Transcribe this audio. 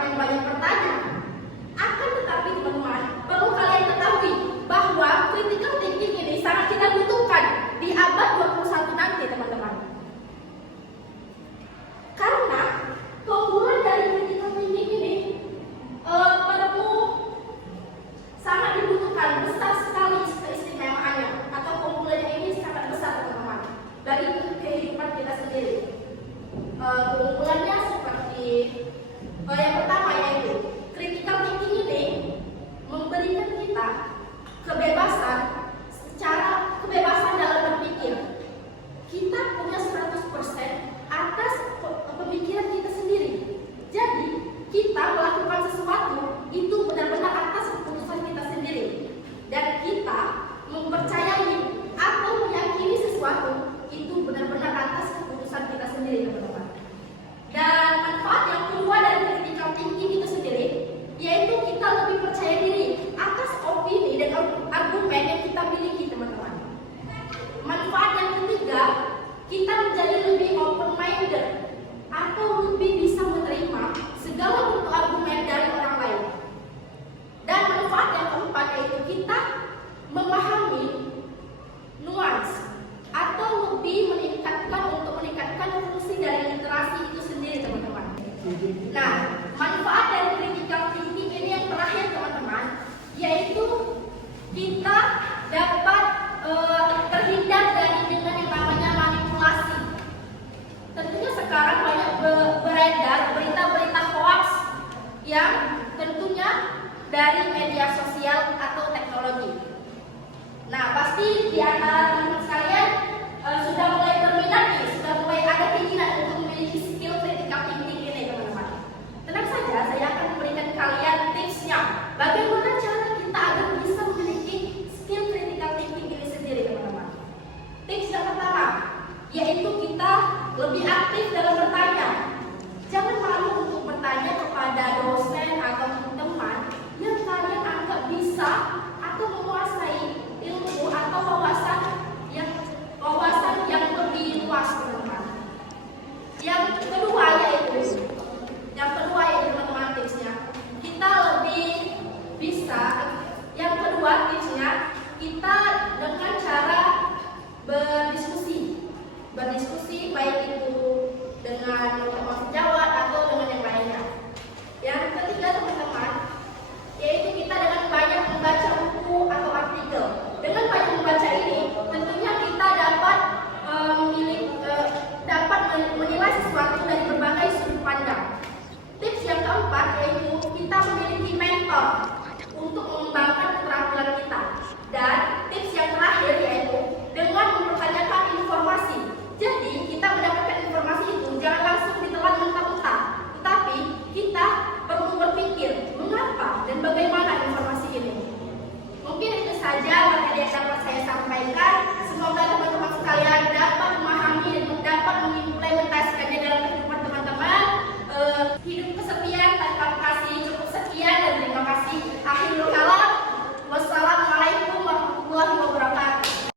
orang yang banyak bertanya. Akan tetapi teman-teman, perlu kalian ketahui bahwa critical thinking ini sangat kita butuhkan di abad 21 nanti teman-teman. Karena keunggulan dari critical thinking ini perlu sangat dibutuhkan, besar sekali keistimewaannya atau keunggulannya ini sangat besar teman-teman bagi kehidupan kita sendiri. Keunggulannya seperti yang pertama yaitu critical thinking ini memberikan kita kebebasan dalam berpikir. Kita punya 100% atas pemikiran kita sendiri. Jadi kita melakukan sesuatu itu benar-benar atas keputusan kita sendiri, dan kita mempercayai atau meyakini sesuatu itu benar-benar atas keputusan kita sendiri teman-teman. Dan manfaat yang kedua dari critical thinking itu sendiri yaitu kita lebih percaya diri atas opini dan argumen yang kita miliki teman-teman. Manfaat yang ketiga, kita menjadi lebih open-minded atau lebih bisa menerima segala bentuk argumen dari orang lain. Dan manfaat yang keempat yaitu kita memahami nuance atau lebih meningkatkan fungsi dari literasi itu sendiri teman-teman. Nah, manfaat dari critical thinking ini yang terakhir teman-teman, yaitu kita dapat terhindar dengan yang namanya manipulasi. Tentunya sekarang banyak beredar berita-berita hoax yang tentunya dari media sosial atau teknologi. Nah, pasti di antara teman-teman sekalian sudah mulai berminat nih, sudah mulai ada keinginan untuk memiliki skill critical thinking ini teman-teman. Tenang saja, saya akan memberikan kalian tipsnya. Bagaimana cara kita agar bisa memiliki skill critical thinking ini sendiri teman-teman. Tips yang pertama, yaitu kita lebih aktif dalam bertanya. Jangan malu untuk bertanya kepada dosen atau teman yang kalian anggap bisa atau menguasai ilmu atau wawasan yang lebih luas teman-teman. Yang kedua yaitu teman-teman tipsnya, kita lebih bisa. Yang kedua tipsnya, kita dengan cara berdiskusi baik itu dengan teman sejawat atau dengan yang lainnya. Yang ketiga teman-teman, yaitu kita dengan banyak membaca buku atau artikel. Dengan banyak membaca ini, tentunya kita dapat menilai sesuatu dari berbagai sudut pandang. Tips yang keempat yaitu kita memiliki